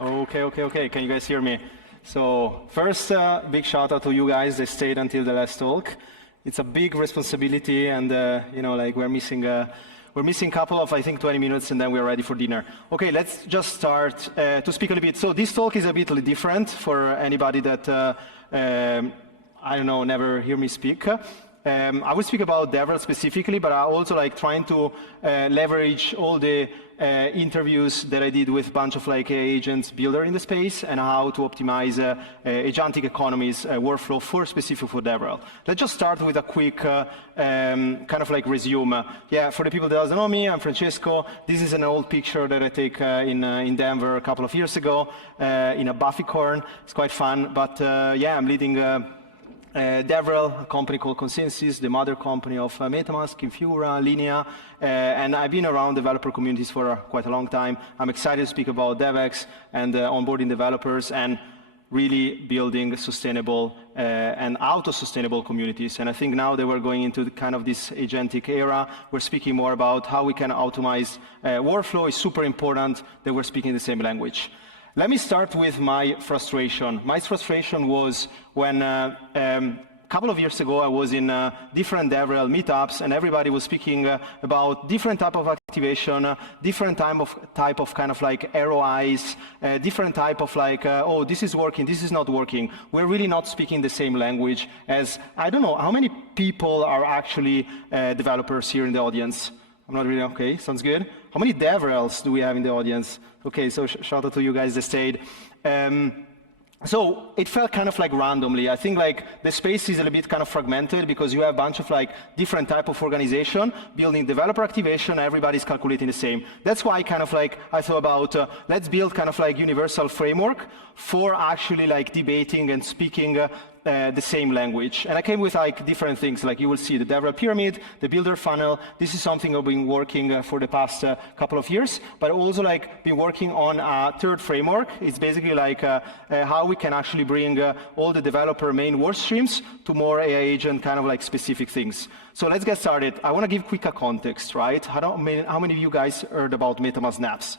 Okay. Can you guys hear me? So first, big shout out to you guys that stayed until the last talk. It's a big responsibility, and we're missing a couple of, I think, 20 minutes, and then we're ready for dinner. Okay, let's just start to speak a little bit. So this talk is a bit different for anybody that never hear me speak. I will speak about DevRel specifically, but I also trying to leverage all the interviews that I did with a bunch of agents builder in the space and how to optimize agentic economies workflow specific for DevRel. Let's just start with a quick resume. For the people that doesn't know me, I'm Francesco. This is an old picture that I take in Denver a couple of years ago in a Buffycorn. It's quite fun, but I'm leading DevRel, a company called Consensus, the mother company of MetaMask, Infura, Linea, and I've been around developer communities for quite a long time. I'm excited to speak about DevX and onboarding developers and really building sustainable and auto-sustainable communities. And I think now that we're going into this agentic era, we're speaking more about how we can automate workflow. It's super important that we're speaking the same language. Let me start with my frustration. My frustration was when a couple of years ago I was in different DevRel meetups and everybody was speaking about different type of activation, different type of ROIs, different type of oh, this is working, this is not working. We're really not speaking the same language as, I don't know, how many people are actually developers here in the audience? I'm not really, okay, sounds good. How many DevRels do we have in the audience? Okay, so shout out to you guys that stayed. So it felt randomly. I think the space is a little bit fragmented because you have a bunch of different type of organization building developer activation. Everybody's calculating the same. That's why I thought about let's build universal framework for actually debating and speaking the same language. And I came with different things, you will see the DevRel pyramid, the builder funnel. This is something I've been working for the past couple of years, but also been working on a third framework. It's basically how we can actually bring all the developer main work streams to more AI agent specific things. So let's get started. I want to give quick a context, right? How many of you guys heard about MetaMask snaps?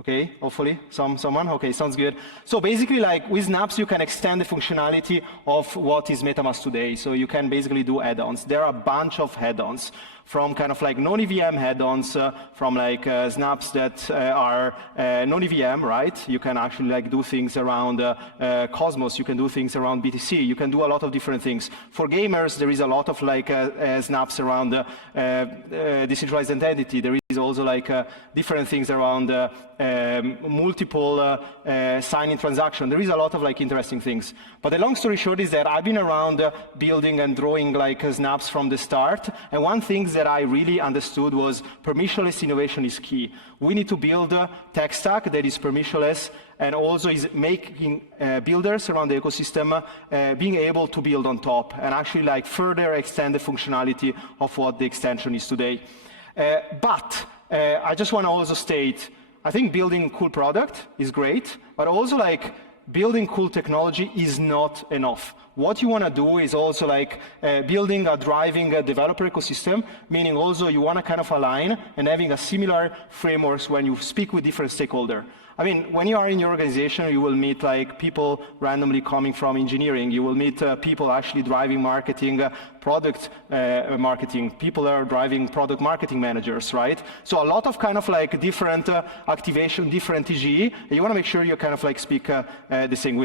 Okay, hopefully, someone? Okay, sounds good. So basically, with snaps, you can extend the functionality of what is MetaMask today. So you can basically do add-ons. There are a bunch of add-ons, from non-EVM add-ons, from snaps that are non-EVM, right? You can actually do things around Cosmos. You can do things around BTC. You can do a lot of different things. For gamers, there is a lot of snaps around decentralized identity. There is also different things around multiple signing transaction. There is a lot of interesting things. But the long story short is that I've been around building and drawing snaps from the start. And one thing that I really understood was permissionless innovation is key. We need to build a tech stack that is permissionless and also is making builders around the ecosystem being able to build on top and actually further extend the functionality of what the extension is today. But I just want to also state, I think building cool product is great, but also building cool technology is not enough. What you want to do is also building a driving developer ecosystem, meaning also you want to align and having a similar frameworks when you speak with different stakeholders. I mean, when you are in your organization, you will meet people randomly coming from engineering. You will meet people actually driving marketing, product marketing. People are driving product marketing managers, right? So a lot of different activation, different TGE. And you want to make sure you speak the same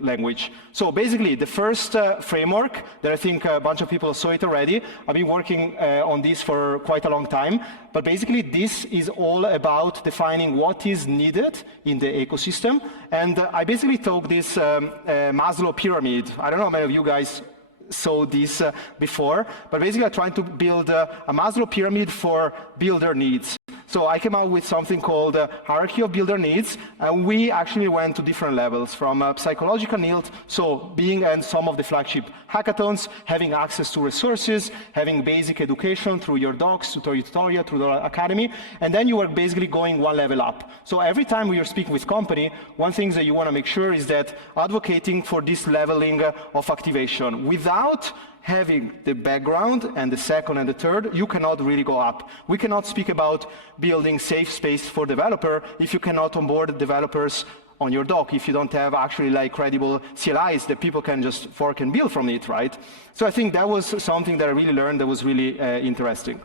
language. So basically, the first framework that I think a bunch of people saw it already. I've been working on this for quite a long time. But basically, this is all about defining what is needed in the ecosystem. And I basically took this Maslow pyramid. I don't know how many of you guys saw this before, but basically I'm trying to build a Maslow pyramid for builder needs. So I came out with something called hierarchy of builder needs, and we actually went to different levels, from psychological needs, so being in some of the flagship hackathons, having access to resources, having basic education through your docs, through your tutorial, through the academy, and then you are basically going one level up. So every time we are speaking with company, one thing that you want to make sure is that advocating for this leveling of activation. Without having the background and the second and the third, you cannot really go up. We cannot speak about building safe space for developer if you cannot onboard developers on your doc if you don't have actually like credible CLIs that people can just fork and build from it, right? So I think that was something that I really learned that was really interesting.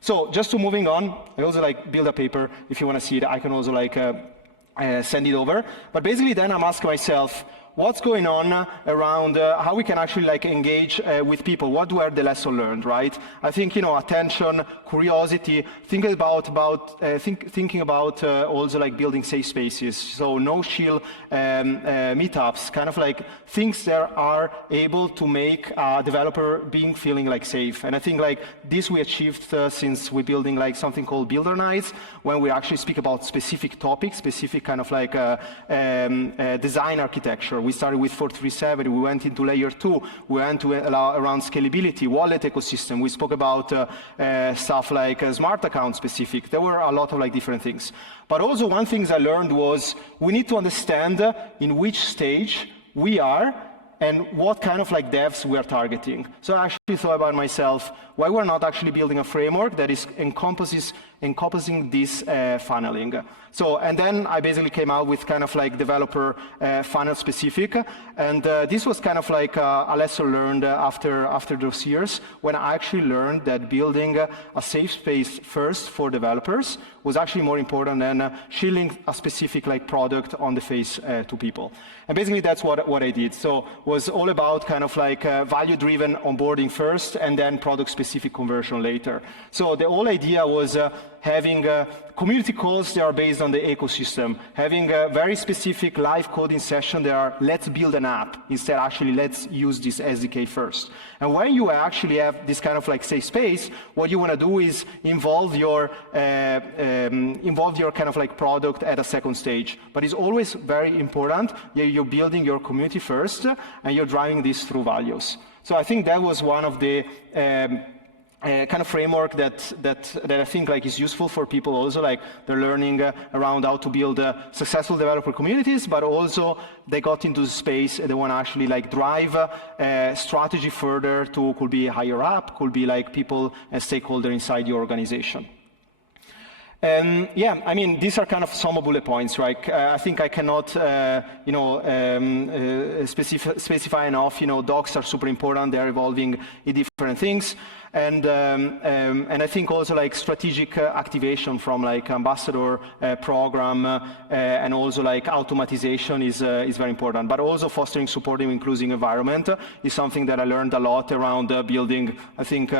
So just to moving on, I also like build a paper. If you want to see it, I can also like send it over. But basically then I'm asking myself, what's going on around how we can actually like engage with people? What were the lessons learned, right? I think, you know, attention, curiosity, thinking about also like building safe spaces. So no chill meetups, kind of like things that are able to make a developer feeling like safe. And I think like this we achieved since we're building like something called Builder Nights, when we actually speak about specific topics, specific kind of like design architecture. We started with 437, we went into layer 2, we went to around scalability, wallet ecosystem, we spoke about stuff like smart account specific. There were a lot of like different things. But also one thing I learned was we need to understand in which stage we are and what kind of like devs we are targeting. So I actually thought about myself, why we're not actually building a framework that is encompassing this funneling. So, and then I basically came out with kind of like developer funnel specific, and this was kind of like a lesson learned after those years, when I actually learned that building a safe space first for developers was actually more important than shielding a specific like product on the face to people. And basically that's what I did. So it was all about kind of like value-driven onboarding first, and then product-specific conversion later. So the whole idea was having community calls that are based on the ecosystem, having a very specific live coding session that are let's build an app, instead actually let's use this SDK first. And when you actually have this kind of like safe space, what you want to do is involve your kind of like product at a second stage. But it's always very important that you're building your community first and you're driving this through values. So I think that was one of the kind of framework that I think like is useful for people also, like they're learning around how to build successful developer communities, but also they got into the space and they want to actually like drive strategy further to, could be higher up, could be like people and stakeholder inside your organization. Yeah, I mean, these are kind of some bullet points, right? I think I cannot, specify enough. You know, docs are super important. They're evolving in different things. And I think also like strategic activation from like ambassador program and also like automatization is very important. But also fostering supportive, inclusive environment is something that I learned a lot around building, I think,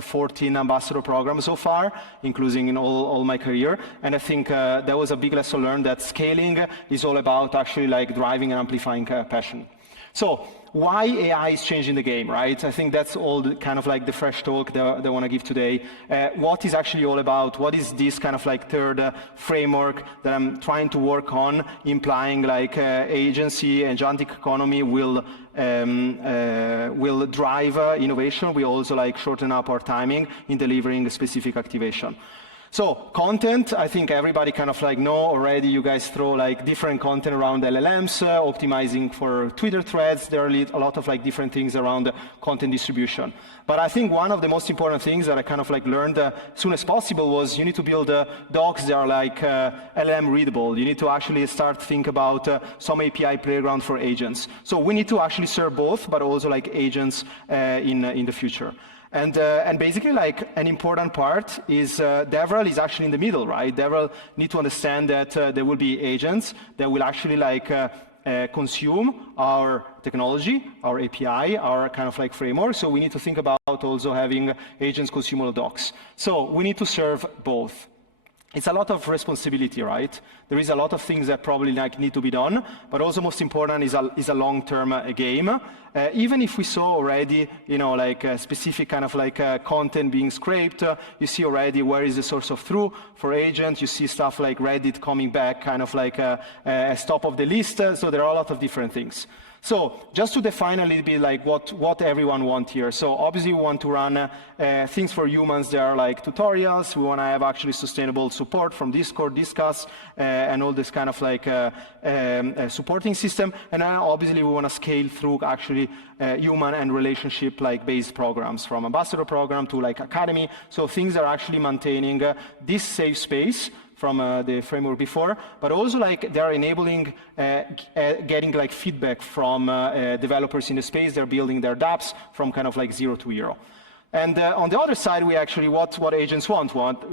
14 ambassador programs so far, including in all my career. And I think that was a big lesson learned, that scaling is all about actually like driving and amplifying passion. So why AI is changing the game, right? I think that's all the kind of like the fresh talk that I want to give today. What is actually all about? What is this kind of like third framework that I'm trying to work on, implying like agency and agentic economy will drive innovation. We also like shorten up our timing in delivering a specific activation. So content, I think everybody kind of like know already. You guys throw like different content around LLMs, optimizing for Twitter threads. There are a lot of like different things around content distribution. But I think one of the most important things that I kind of like learned as soon as possible was you need to build docs that are like LLM readable. You need to actually start think about some API playground for agents. So we need to actually serve both, but also like agents in the future. And basically, like an important part is DevRel is actually in the middle, right? DevRel need to understand that there will be agents that will actually like consume our technology, our API, our kind of like framework. So we need to think about also having agents consume all docs. So we need to serve both. It's a lot of responsibility, right? There is a lot of things that probably like need to be done, but also most important is a long-term game. Even if we saw already, you know, like a specific kind of like content being scraped, you see already where is the source of truth for agents. You see stuff like Reddit coming back kind of like as top of the list. So there are a lot of different things. So just to define a little bit like what everyone wants here. So obviously we want to run things for humans that are like tutorials. We want to have actually sustainable support from Discord, Discuss, and all this kind of like supporting system. And then obviously we want to scale through actually human and relationship like based programs, from ambassador program to like academy. So things are actually maintaining this safe space from the framework before, but also like they're enabling getting like feedback from developers in the space. They're building their dApps from kind of like 0 to hero. And on the other side, we actually, what agents want.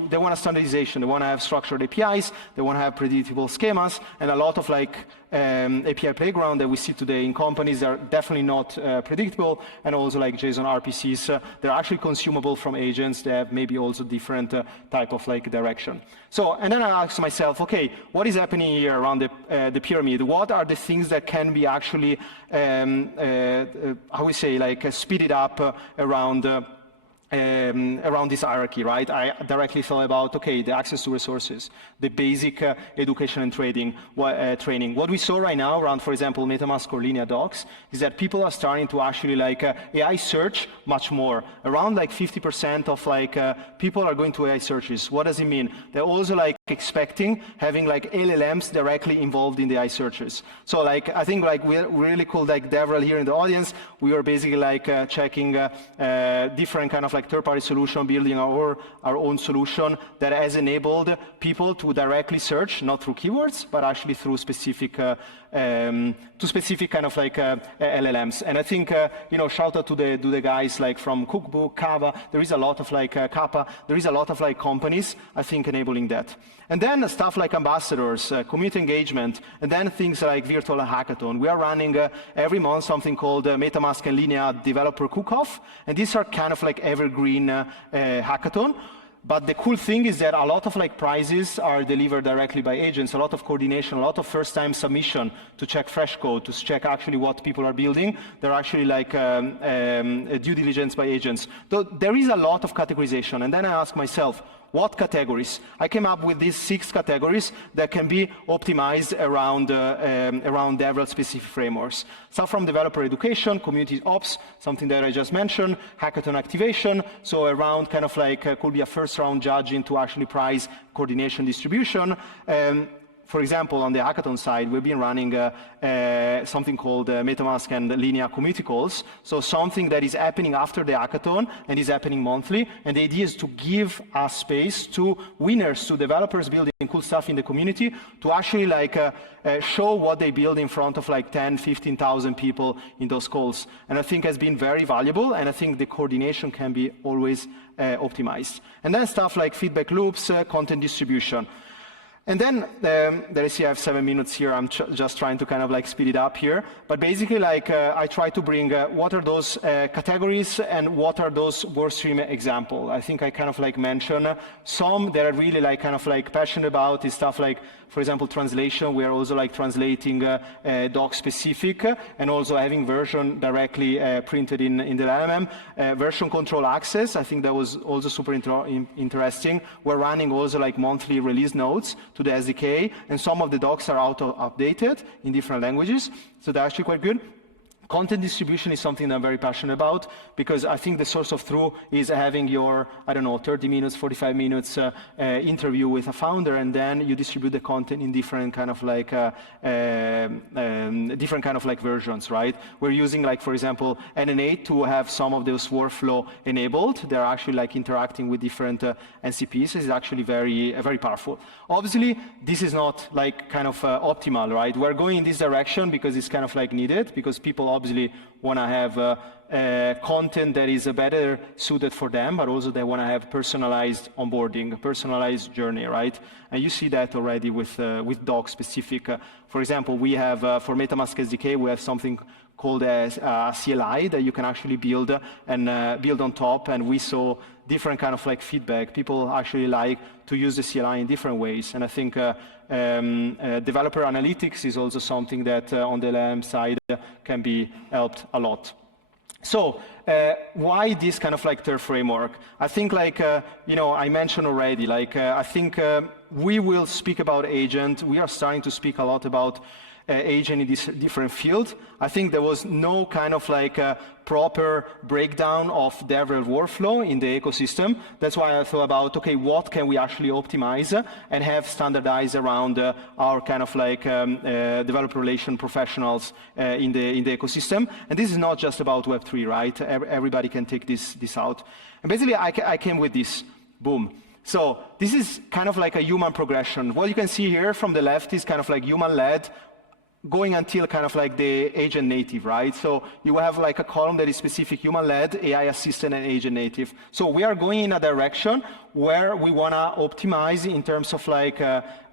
They want a standardization. They want to have structured APIs. They want to have predictable schemas, and a lot of like API playground that we see today in companies are definitely not predictable, and also like JSON RPCs, they're actually consumable from agents. They have maybe also different type of like direction. So, and then I ask myself, okay, what is happening here around the pyramid? What are the things that can be actually, how we say, like speeded up around this hierarchy, right? I directly thought about, okay, the access to resources, the basic education and training. What we saw right now around, for example, MetaMask or Linea docs is that people are starting to actually like AI search much more. Around like 50% of like people are going to AI searches. What does it mean? They're also like expecting having like LLMs directly involved in the AI searches. So like, I think like we're really cool, like DevRel here in the audience, we are basically like checking different kind of like third-party solution, building our own solution that has enabled people to directly search, not through keywords, but actually through specific kind of like LLMs. And I think, you know, shout out to the guys like from Cookbook, Kava. There is a lot of like Kappa. There is a lot of like companies, I think, enabling that. And then stuff like ambassadors, community engagement, and then things like virtual hackathon. We are running every month something called MetaMask and Linea Developer Cook-Off, and these are kind of like evergreen hackathon. But the cool thing is that a lot of like prizes are delivered directly by agents, a lot of coordination, a lot of first-time submission to check fresh code, to check actually what people are building. They're actually like due diligence by agents. So there is a lot of categorization. And then I ask myself, what categories? I came up with these 6 categories that can be optimized around DevRel specific frameworks. So from developer education, community ops, something that I just mentioned, hackathon activation, so around kind of like could be a first round judging to actually prize coordination distribution. For example, on the hackathon side, we've been running something called MetaMask and Linea community calls. So something that is happening after the hackathon and is happening monthly. And the idea is to give a space to winners, to developers building cool stuff in the community, to actually like show what they build in front of like 10, 15,000 people in those calls. And I think has been very valuable. And I think the coordination can be always optimized. And then stuff like feedback loops, content distribution. And then, let's see, I have 7 minutes here. I'm just trying to kind of like speed it up here. But basically, like, I try to bring what are those categories and what are those workstream examples. I think I kind of like mentioned some that I really like kind of like passionate about is stuff like, for example, translation. We are also like translating doc specific and also having version directly printed in the LLM. Version control access, I think that was also super interesting. We're running also like monthly release notes to the SDK, and some of the docs are updated in different languages, so they're actually quite good. Content distribution is something that I'm very passionate about because I think the source of truth is having your, I don't know, 30 minutes, 45 minutes interview with a founder, and then you distribute the content in different kind of like versions, right? We're using like, for example, NN8 to have some of those workflow enabled. They're actually like interacting with different NCPs. It's actually very, very powerful. Obviously, this is not like kind of optimal, right? We're going in this direction because it's kind of like needed, because people obviously want to have content that is better suited for them, but also they want to have personalized onboarding, a personalized journey, right? And you see that already with doc specific. For example, we have for MetaMask SDK, we have something called a CLI that you can actually build and build on top, and we saw different kind of like feedback. People actually like to use the CLI in different ways, and I think developer analytics is also something that on the LLM side can be helped a lot. So why this kind of like third framework? I think like, you know, I mentioned already, like I think we will speak about agent. We are starting to speak a lot about agent in this different field. I think there was no kind of like proper breakdown of DevRel workflow in the ecosystem. That's why I thought about, okay, what can we actually optimize and have standardized around our kind of like developer relation professionals in the ecosystem. And this is not just about Web3, right? Everybody can take this out. And basically, I came with this, boom. So this is kind of like a human progression. What you can see here from the left is kind of like human-led, going until kind of like the agent native, right? So you have like a column that is specific human-led, AI assistant, and agent native. So we are going in a direction where we want to optimize in terms of like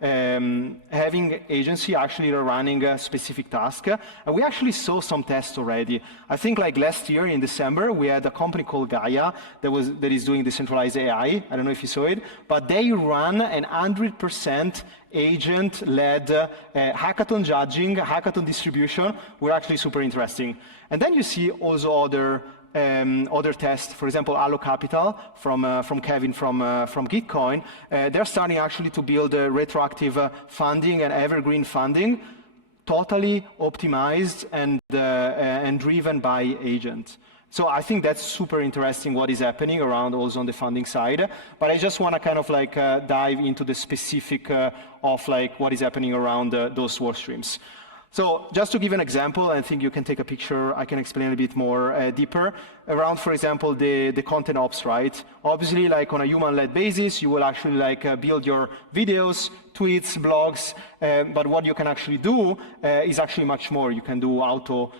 having agency actually running a specific task. And we actually saw some tests already. I think like last year in December, we had a company called Gaia that is doing decentralized AI. I don't know if you saw it, but they run an 100% agent-led hackathon judging, hackathon distribution were actually super interesting. And then you see also other tests, for example, Allo Capital from Kevin from Gitcoin. They're starting actually to build retroactive funding and evergreen funding, totally optimized and driven by agents. So I think that's super interesting what is happening around also on the funding side. But I just want to kind of like dive into the specific of like what is happening around those work streams. So just to give an example, I think you can take a picture, I can explain a bit more deeper around, for example, the content ops, right? Obviously, like on a human-led basis, you will actually like build your videos, tweets, blogs, but what you can actually do is actually much more. You can do auto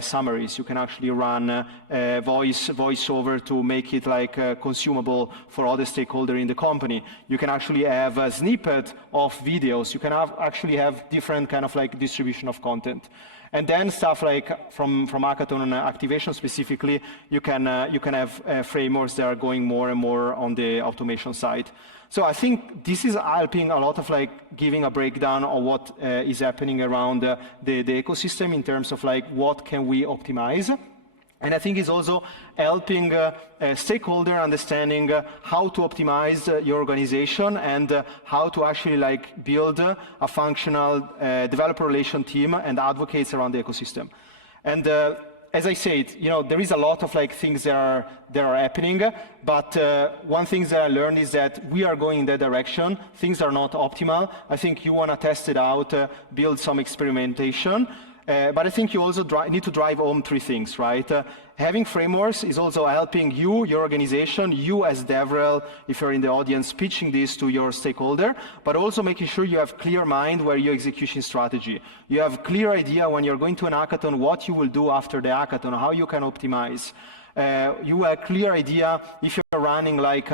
summaries. You can actually run voiceover to make it like consumable for all the stakeholders in the company. You can actually have a snippet of videos. You can actually have different kind of like distribution of content. And then stuff like from hackathon and activation specifically, you can have frameworks that are going more and more on the automation side. So I think this is helping a lot of like giving a breakdown of what is happening around the ecosystem in terms of like what can we optimize. And I think it's also helping stakeholder understanding how to optimize your organization and how to actually like build a functional developer relation team and advocates around the ecosystem. And as I said, you know, there is a lot of like things that are happening, but one thing that I learned is that we are going in that direction. Things are not optimal. I think you want to test it out, build some experimentation. But I think you also need to drive home three things, right? Having frameworks is also helping you, your organization, you as DevRel, if you're in the audience, pitching this to your stakeholder, but also making sure you have clear mind where your execution strategy. You have clear idea when you're going to an hackathon, what you will do after the hackathon, how you can optimize. You have a clear idea if you're running like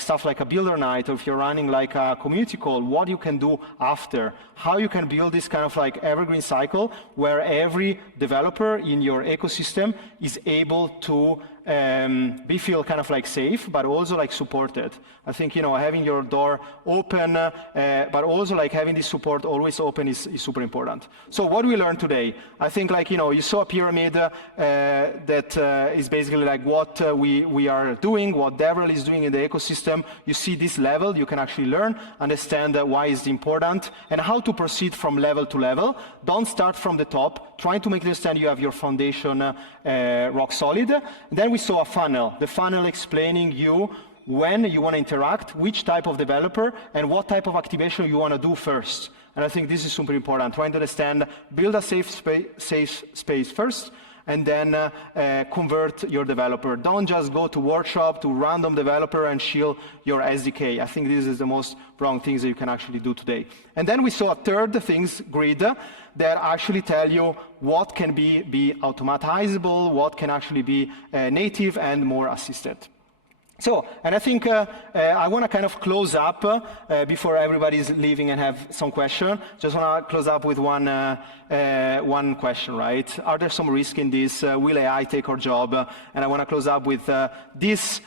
stuff like a builder night, or if you're running like a community call, what you can do after, how you can build this kind of like evergreen cycle where every developer in your ecosystem is able to feel kind of like safe, but also like supported. I think, you know, having your door open, but also like having this support always open is super important. So what we learned today, I think like, you know, you saw a pyramid that is basically like what we are doing, what DevRel is doing in the ecosystem. You see this level, you can actually learn, understand why it's important, and how to proceed from level to level. Don't start from the top, trying to make you understand you have your foundation rock solid. And then we saw a funnel, the funnel explaining you when you want to interact, which type of developer, and what type of activation you want to do first. And I think this is super important, trying to understand, build a safe space first, and then convert your developer. Don't just go to workshop, to random developer and shield your SDK. I think this is the most wrong things that you can actually do today. And then we saw a third things grid that actually tell you what can be automatizable, what can actually be native and more assisted. So, and I think I want to kind of close up before everybody's leaving and have some question. Just want to close up with one question, right? Are there some risk in this? Will AI take our job? And I want to close up with this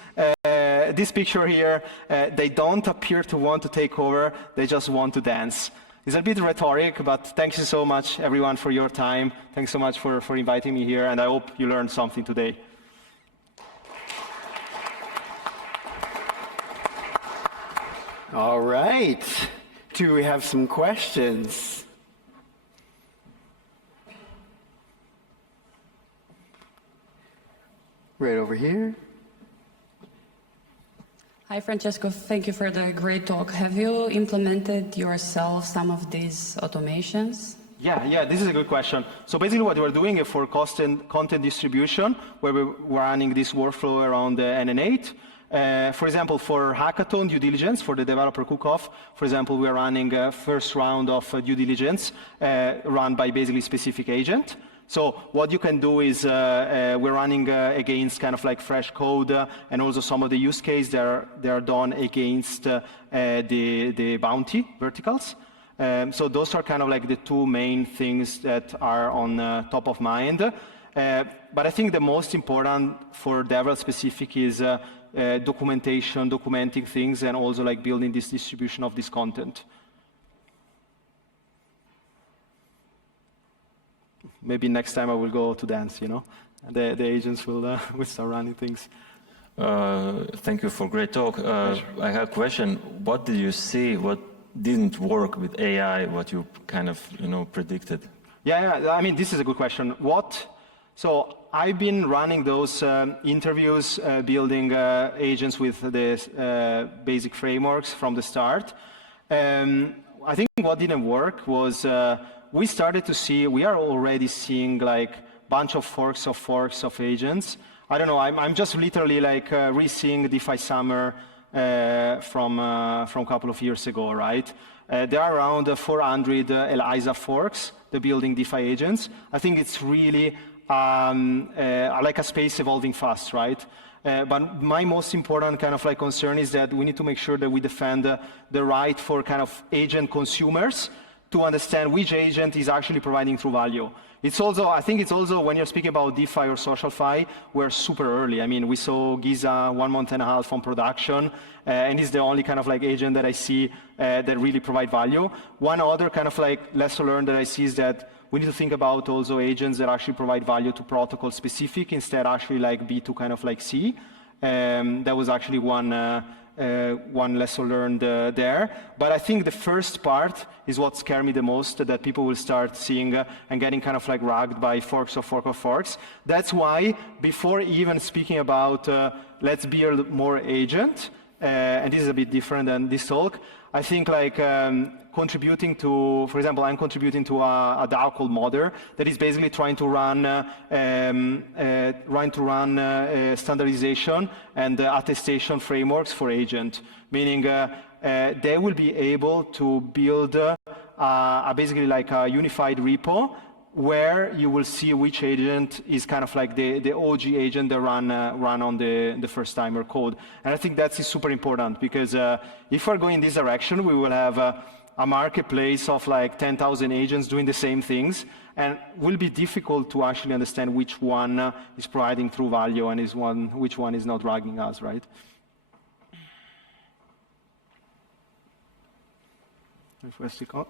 picture here. They don't appear to want to take over. They just want to dance. It's a bit rhetoric, but thank you so much, everyone, for your time. Thanks so much for inviting me here, and I hope you learned something today. All right. Do we have some questions? Right over here. Hi, Francesco. Thank you for the great talk. Have you implemented yourself some of these automations? Yeah, this is a good question. So basically what we're doing is for content distribution, where we're running this workflow around the NN8. For example, for hackathon due diligence, for the developer cook-off, for example, we are running a first round of due diligence run by basically specific agent. So what you can do is we're running against kind of like fresh code and also some of the use case they are done against the bounty verticals. So those are kind of like the two main things that are on top of mind. But I think the most important for DevRel specific is documentation, documenting things, and also like building this distribution of this content. Maybe next time I will go to dance, you know. The agents will start running things. Thank you for great talk. I have a question. What did you see? What didn't work with AI? What you kind of predicted? Yeah. I mean, this is a good question. So I've been running those interviews, building agents with the basic frameworks from the start. I think what didn't work was we started to see, we are already seeing like bunch of forks of agents. I don't know, I'm just literally like re-seeing DeFi Summer from a couple of years ago, right? There are around 400 ELISA forks, the building DeFi agents. I think it's really like a space evolving fast, right? But my most important kind of like concern is that we need to make sure that we defend the right for kind of agent consumers to understand which agent is actually providing true value. It's also, I think it's also when you're speaking about DeFi or SocialFi, we're super early. I mean, we saw Giza 1.5 months from production, and it's the only kind of like agent that I see that really provide value. One other kind of like lesson learned that I see is that we need to think about also agents that actually provide value to protocol specific instead actually like B to kind of like C. That was actually one lesson learned there. But I think the first part is what scared me the most, that people will start seeing and getting kind of like ragged by forks of forks. That's why before even speaking about let's build more agent, and this is a bit different than this talk, I think like contributing to, for example, I'm contributing to a DAO called Modder that is basically trying to run standardization and attestation frameworks for agent, meaning they will be able to build basically like a unified repo where you will see which agent is kind of like the OG agent that run on the first timer code. And I think that's super important because if we're going this direction, we will have a marketplace of like 10,000 agents doing the same things, and it will be difficult to actually understand which one is providing true value and which one is not dragging us, right?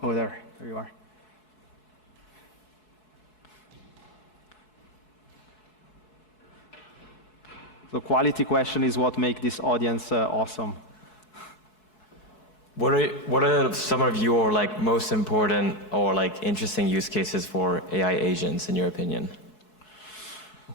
Oh, there you are. The quality question is what makes this audience awesome. What are some of your like most important or like interesting use cases for AI agents in your opinion?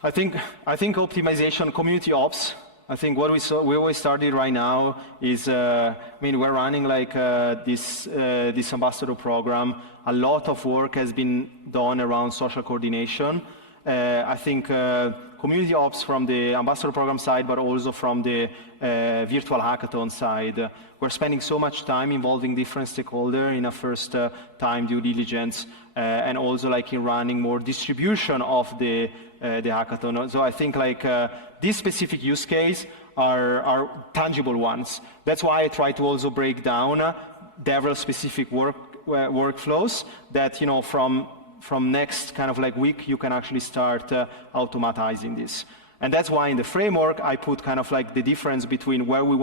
I think optimization, community ops. I think what we always started right now is, I mean, we're running like this ambassador program. A lot of work has been done around social coordination. I think community ops from the ambassador program side, but also from the virtual hackathon side. We're spending so much time involving different stakeholders in a first time due diligence, and also like in running more distribution of the hackathon. So I think like this specific use case are tangible ones. That's why I try to also break down DevRel specific workflows that, you know, from next kind of like week, you can actually start automatizing this. And that's why in the framework, I put kind of like the difference between where we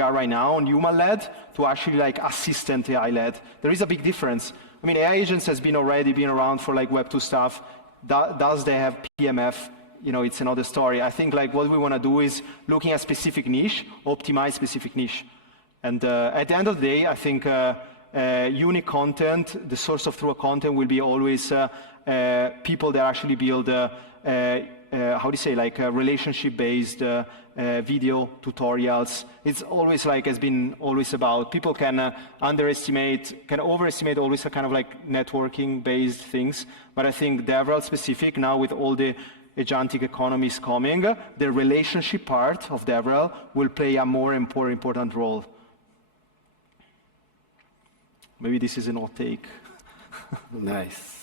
are right now on human-led to actually like assistant AI-led. There is a big difference. I mean, AI agents has already been around for like Web2 stuff. Does they have PMF? You know, it's another story. I think like what we want to do is looking at specific niche, optimize specific niche. And at the end of the day, I think unique content, the source of true content will be always people that actually build, how do you say, like relationship-based video tutorials. It's always like, has been always about, people can overestimate always a kind of like networking-based things. But I think DevRel specific now with all the agentic economy is coming, the relationship part of DevRel will play a more important role. Maybe this is an hot take. Nice.